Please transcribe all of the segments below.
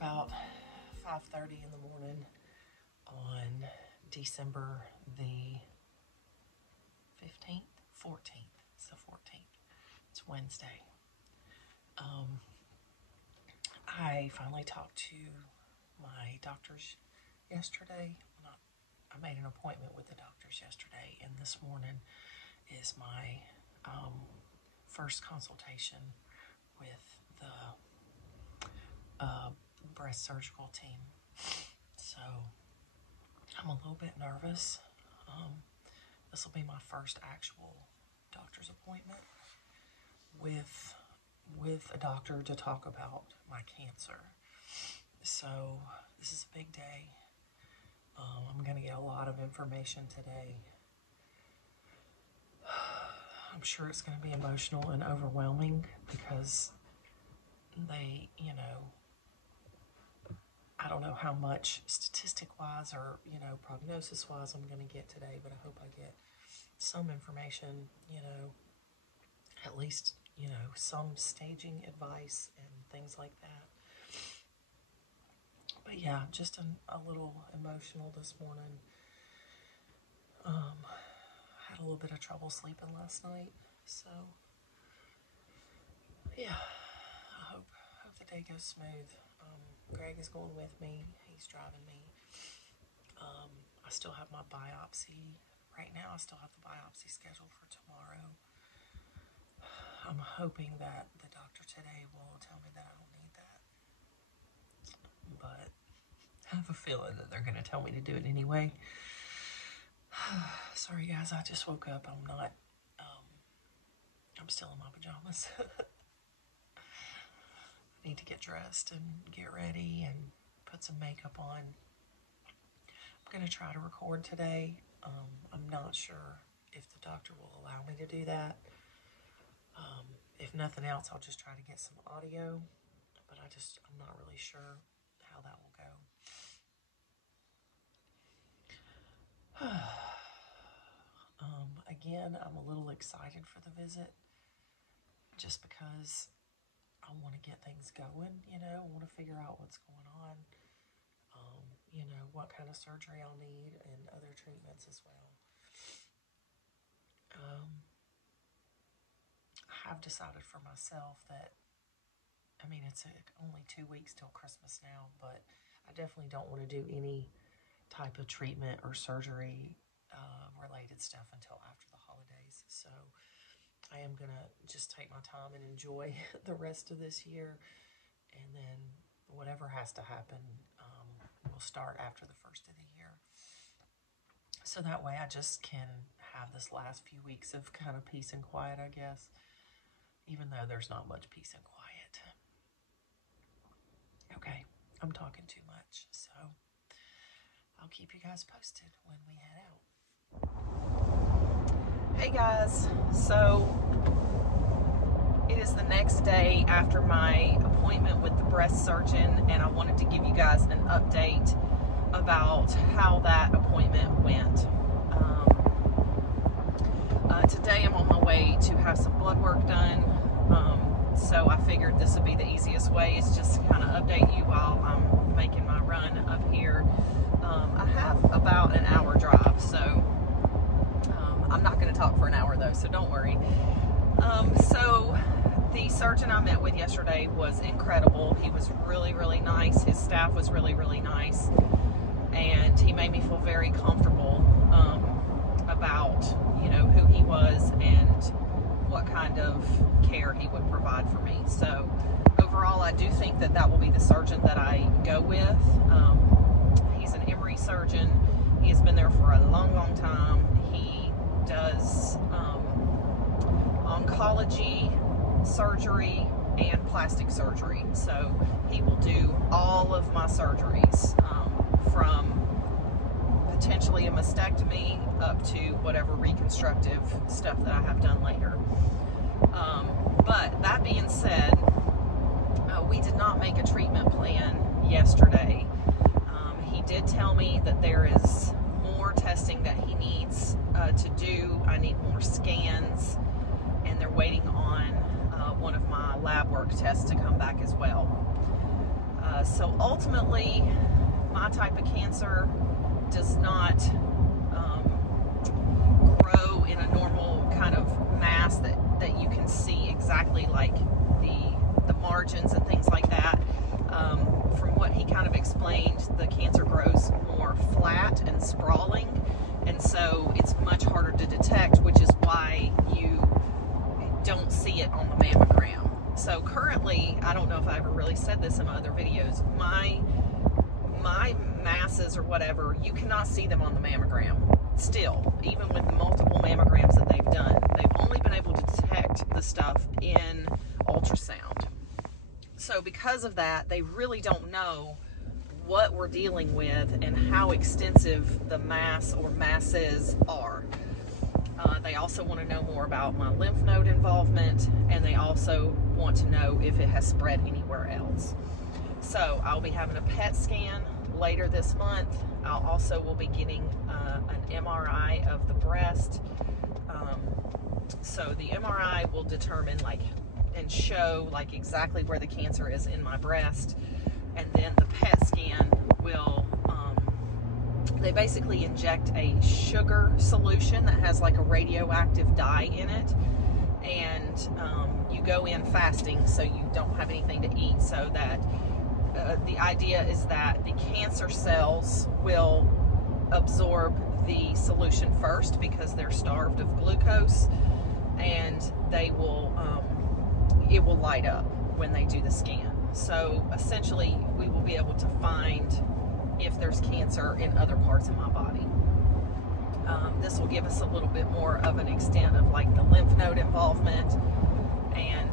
about 5:30 in the morning on December the 15th, 14th. It's the 14th. It's Wednesday. I finally talked to my doctors yesterday. I made an appointment with the doctors yesterday, and this morning is my first consultation with the breast surgical team. So I'm a little bit nervous. This will be my first actual doctor's appointment with a doctor to talk about my cancer. So this is a big day. I'm going to get a lot of information today. I'm sure it's going to be emotional and overwhelming because they, I don't know how much statistic-wise or, prognosis-wise I'm going to get today, but I hope I get some information, at least, some staging advice and things like that. But yeah, just a little emotional this morning. Had a little bit of trouble sleeping last night, so yeah, I hope the day goes smooth. Greg is going with me. He's driving me. I still have my biopsy. Right now, I still have the biopsy scheduled for tomorrow. I'm hoping that the doctor today will tell me that I don't need that. But I have a feeling that they're going to tell me to do it anyway. Sorry guys, I just woke up. I'm still in my pajamas. I need to get dressed and get ready and put some makeup on. I'm going to try to record today. I'm not sure if the doctor will allow me to do that. If nothing else, I'll just try to get some audio, but I'm not really sure how that will go. Again, I'm a little excited for the visit just because I want to get things going, I want to figure out what's going on, what kind of surgery I'll need and other treatments as well. I have decided for myself that, it's only 2 weeks till Christmas now, but I definitely don't want to do any type of treatment or surgery related stuff until after the holidays. So I am going to just take my time and enjoy the rest of this year, and then whatever has to happen will start after the first of the year. So that way I just can have this last few weeks of kind of peace and quiet, I guess, even though there's not much peace and quiet. Okay, I'm talking too much, so I'll keep you guys posted when we head out. Hey guys, so it is the next day after my appointment with the breast surgeon, and I wanted to give you guys an update about how that appointment went. Today I'm on my way to have some blood work done, so I figured this would be the easiest way, is just to kind of update you while I'm making my run up here. I have about an hour drive, so I'm not going to talk for an hour though, so don't worry. So the surgeon I met with yesterday was incredible. He was really, really nice. His staff was really, really nice, and he made me feel very comfortable about, who he was and what kind of care he would provide for me. So overall, I do think that will be the surgeon that I go with. He's an Emory surgeon. He has been there for a long, long time. He does oncology, surgery, and plastic surgery. So he will do all of my surgeries, from potentially a mastectomy up to whatever reconstructive stuff that I have done later. But that being said, we did not make a treatment plan yesterday. He did tell me that there is more testing that he needs to do. I need more scans, and they're waiting on one of my lab work tests to come back as well. So ultimately, my type of cancer does not grow in a normal kind of mass that you can see exactly, like the margins and things like that. From what he kind of explained, the cancer grows more flat and sprawling, and so it's much harder to detect, which is why you don't see it on the mammogram. So currently, I don't know if I ever really said this in my other videos, my masses or whatever, you cannot see them on the mammogram. Still, even with multiple mammograms that they've done, they've only been able to detect the stuff in ultrasound. So because of that, they really don't know what we're dealing with and how extensive the mass or masses are. They also want to know more about my lymph node involvement, and they also want to know if it has spread anywhere else. So I'll be having a PET scan later this month. I'll also will be getting an MRI of the breast. So the MRI will determine and show exactly where the cancer is in my breast, and then the PET scan will they basically inject a sugar solution that has like a radioactive dye in it, and you go in fasting so you don't have anything to eat, so that the idea is that the cancer cells will absorb the solution first because they're starved of glucose, and they will it will light up when they do the scan. So essentially we will be able to find if there's cancer in other parts of my body. This will give us a little bit more of an extent of the lymph node involvement, and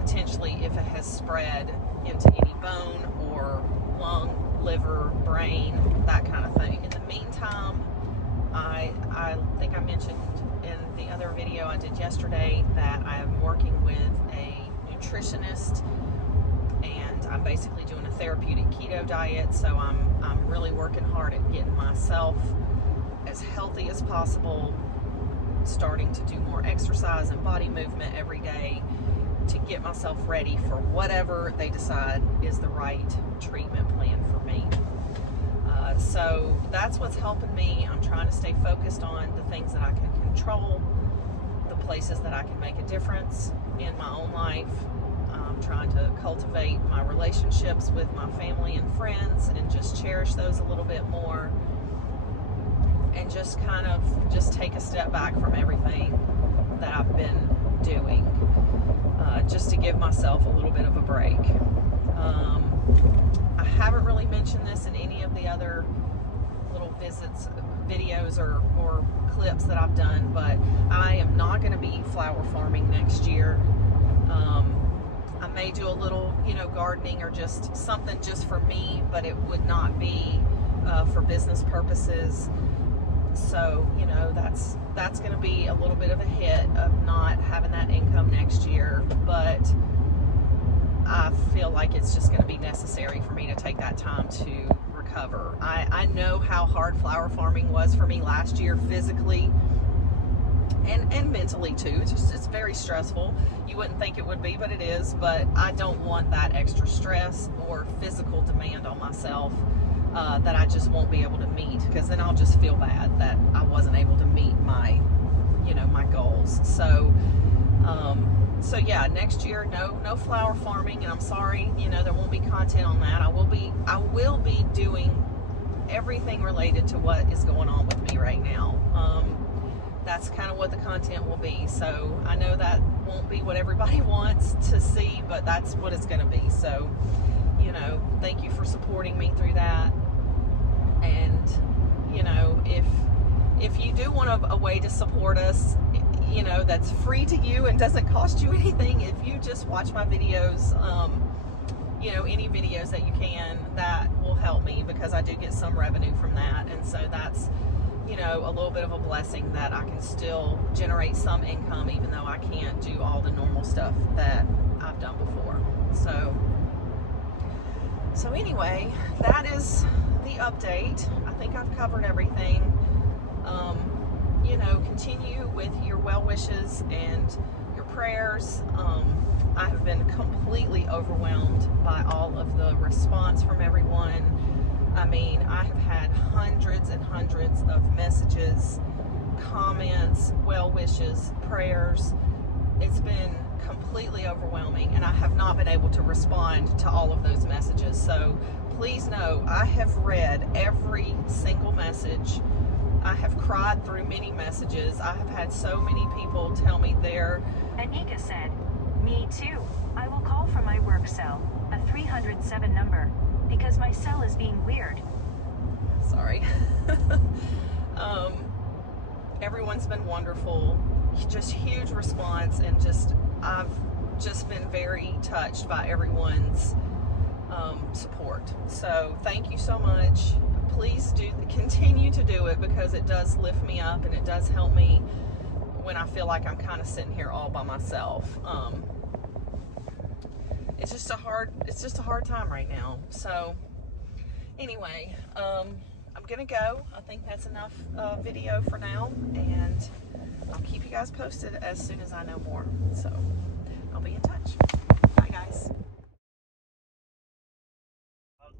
potentially if it has spread into any bone or lung, liver, brain, that kind of thing. In the meantime, I think I mentioned in the other video I did yesterday that I am working with a nutritionist, and I'm basically doing a therapeutic keto diet. So I'm really working hard at getting myself as healthy as possible, starting to do more exercise and body movement every day to get myself ready for whatever they decide is the right treatment plan for me. So that's what's helping me. I'm trying to stay focused on the things that I can control, the places that I can make a difference in my own life. I'm trying to cultivate my relationships with my family and friends and just cherish those a little bit more, and just kind of take a step back from everything that I've been doing, just to give myself a little bit of a break. I haven't really mentioned this in any of the other little videos or clips that I've done, but I am not going to be flower farming next year. I may do a little, gardening or just something just for me, but it would not be for business purposes. So, that's going to be a little bit of a hit of not having that income next year, but I feel like it's just going to be necessary for me to take that time to recover. I know how hard flower farming was for me last year, physically and mentally too. It's very stressful. You wouldn't think it would be, but it is. But I don't want that extra stress or physical demand on myself that I just won't be able to meet, because then I'll just feel bad that I wasn't able to meet my goals. So yeah, next year, no flower farming, and I'm sorry, there won't be content on that. I will be doing everything related to what is going on with me right now. That's kind of what the content will be. So I know that won't be what everybody wants to see, but that's what it's going to be. So, thank you for supporting me through that. And, if you do want a way to support us, that's free to you and doesn't cost you anything, if you just watch my videos, any videos that you can, that will help me, because I do get some revenue from that. And so that's, a little bit of a blessing that I can still generate some income, even though I can't do all the normal stuff that I've done before. So anyway, that is the update. I think I've covered everything. Continue with your well wishes and your prayers. I have been completely overwhelmed by all of the response from everyone. I mean, I have had hundreds and hundreds of messages, comments, well wishes, prayers. It's been completely overwhelming, and I have not been able to respond to all of those messages. So please know I have read every single message. I have cried through many messages. I have had so many people tell me their... Anika said, "Me too. I will call from my work cell, a 307 number, because my cell is being weird." Sorry. Everyone's been wonderful. Just huge response, and I've just been very touched by everyone's support. So thank you so much. Please continue to do it, because it does lift me up and it does help me when I feel like I'm kind of sitting here all by myself. It's just a hard time right now. So anyway, I'm gonna go. I think that's enough video for now, and I'll keep you guys posted as soon as I know more. So I'll be in touch. Bye, guys.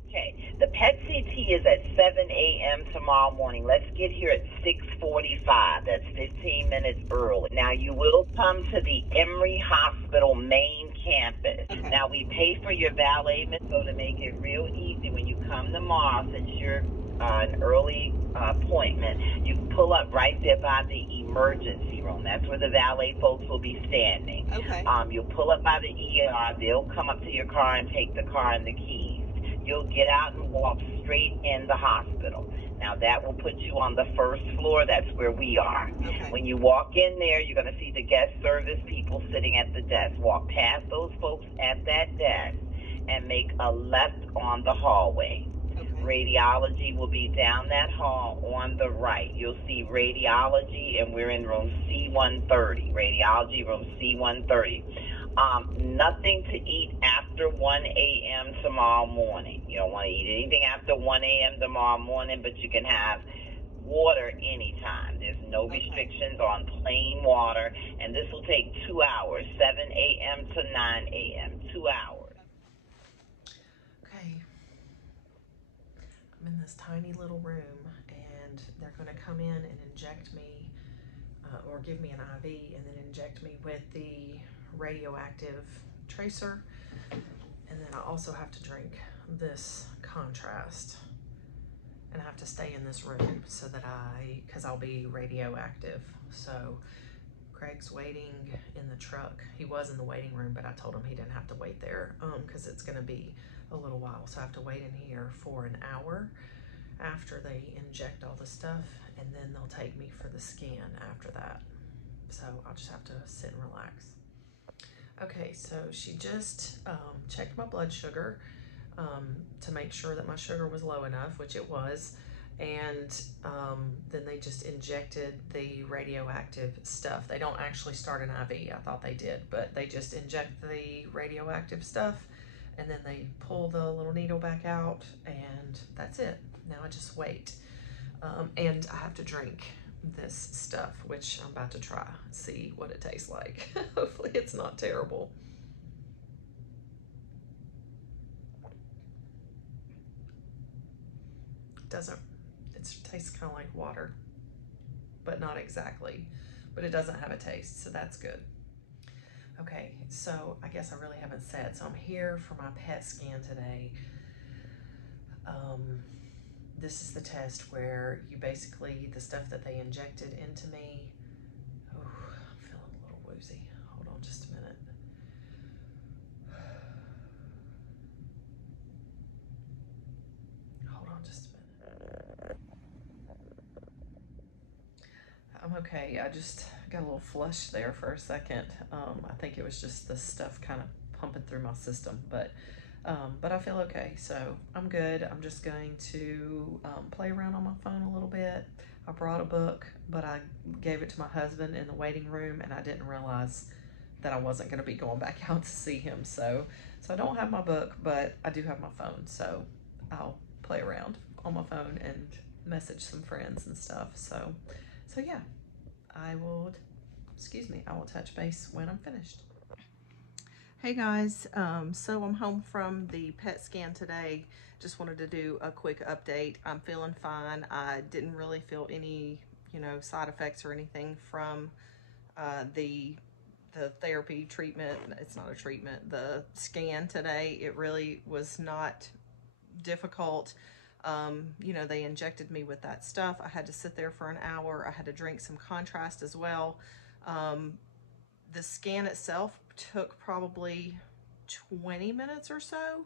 Okay, the PET CT is at 7 a.m. tomorrow morning. Let's get here at 6:45. That's 15 minutes early. Now, you will come to the Emory Hospital main campus. Okay. Now, we pay for your valet, so to make it real easy when you come tomorrow, since you're an early appointment, you pull up right there by the emergency room. That's where the valet folks will be standing. Okay. You'll pull up by the ER. They'll come up to your car and take the car and the keys. You'll get out and walk straight in the hospital. Now, that will put you on the first floor. That's where we are. Okay. When you walk in there, you're going to see the guest service people sitting at the desk. Walk past those folks at that desk and make a left on the hallway. Okay. Radiology will be down that hall on the right. You'll see radiology, and we're in room C130. Radiology room C130. Nothing to eat after 1 a.m. tomorrow morning. You don't want to eat anything after 1 a.m. tomorrow morning, but you can have water anytime. There's no restrictions on plain water, and this will take 2 hours, 7 a.m. to 9 a.m., 2 hours. Okay. I'm in this tiny little room, and they're going to come in and inject me, or give me an IV, and then inject me with the radioactive tracer, and then I also have to drink this contrast, and I have to stay in this room so that because I'll be radioactive. So Craig's waiting in the truck. He was in the waiting room, but I told him he didn't have to wait there because it's going to be a little while. So I have to wait in here for an hour after they inject all the stuff, and then they'll take me for the scan after that. So I'll just have to sit and relax. Okay, so she just checked my blood sugar to make sure that my sugar was low enough, which it was, and then they just injected the radioactive stuff. They don't actually start an IV. I thought they did, but they just inject the radioactive stuff, and then they pull the little needle back out, and that's it. Now I just wait, and I have to drink this stuff, which I'm about to try, see what it tastes like. Hopefully it's not terrible. It tastes kind of like water, but not exactly, but it doesn't have a taste, so that's good. Okay, so I guess I really haven't said, so I'm here for my PET scan today. This is the test where you basically, the stuff that they injected into me, oh, I'm feeling a little woozy. Hold on just a minute. Hold on just a minute. I'm okay. I just got a little flush there for a second. I think it was just the stuff kind of pumping through my system, but I feel okay, so I'm good. I'm just going to play around on my phone a little bit. I brought a book, but I gave it to my husband in the waiting room, and I didn't realize that I wasn't going to be going back out to see him. So I don't have my book, but I do have my phone, so I'll play around on my phone and message some friends and stuff. So yeah, I will touch base when I'm finished. Hey guys, so I'm home from the PET scan today. Just wanted to do a quick update. I'm feeling fine. I didn't really feel any, side effects or anything from the therapy treatment. It's not a treatment, the scan today. It really was not difficult. They injected me with that stuff. I had to sit there for an hour. I had to drink some contrast as well. The scan itself took probably 20 minutes or so.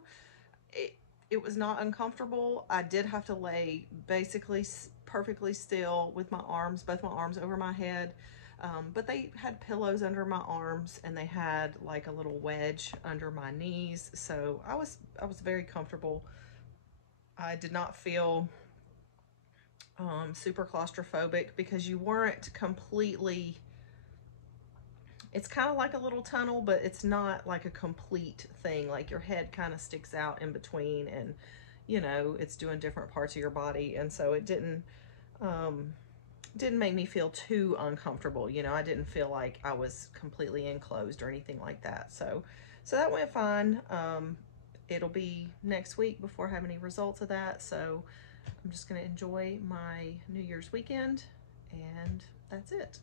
It was not uncomfortable. I did have to lay basically perfectly still with my arms, both my arms over my head. But they had pillows under my arms and they had like a little wedge under my knees. So I was very comfortable. I did not feel super claustrophobic because you weren't completely, it's kind of like a little tunnel, but it's not like a complete thing. Like your head kind of sticks out in between and, it's doing different parts of your body. And so it didn't make me feel too uncomfortable. I didn't feel like I was completely enclosed or anything like that. So that went fine. It'll be next week before I have any results of that. So I'm just going to enjoy my New Year's weekend and that's it.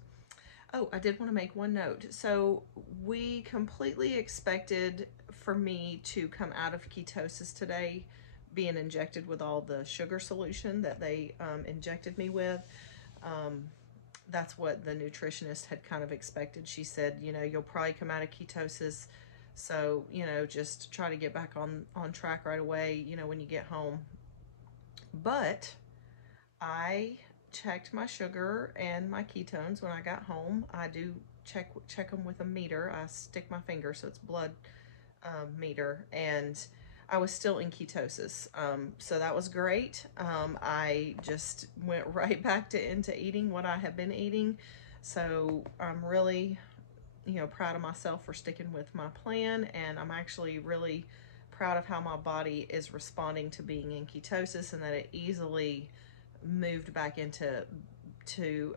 Oh, I did want to make one note. So we completely expected for me to come out of ketosis today, being injected with all the sugar solution that they injected me with. That's what the nutritionist had kind of expected. She said, you'll probably come out of ketosis. So, just try to get back on track right away, when you get home. But I checked my sugar and my ketones when I got home. I do check them with a meter. I stick my finger, so it's blood meter, and I was still in ketosis. So that was great. I just went right back into eating what I have been eating. So I'm really, proud of myself for sticking with my plan, and I'm actually really proud of how my body is responding to being in ketosis and that it easily moved back into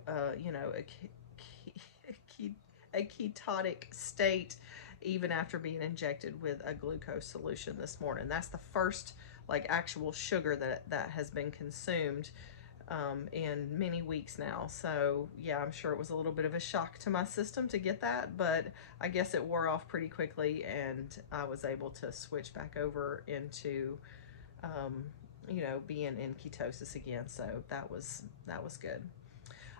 a ketotic state even after being injected with a glucose solution this morning. That's the first like actual sugar that has been consumed in many weeks now. So yeah, I'm sure it was a little bit of a shock to my system to get that, but I guess it wore off pretty quickly and I was able to switch back over into being in ketosis again. So that was good.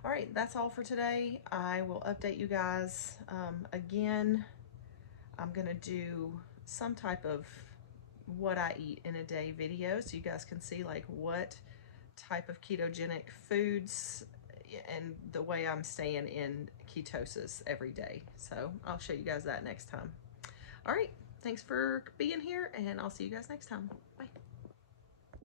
All right, that's all for today. I will update you guys again. I'm gonna do some type of what I eat in a day video so you guys can see like what type of ketogenic foods and the way I'm staying in ketosis every day. So I'll show you guys that next time. All right, thanks for being here and I'll see you guys next time. Bye.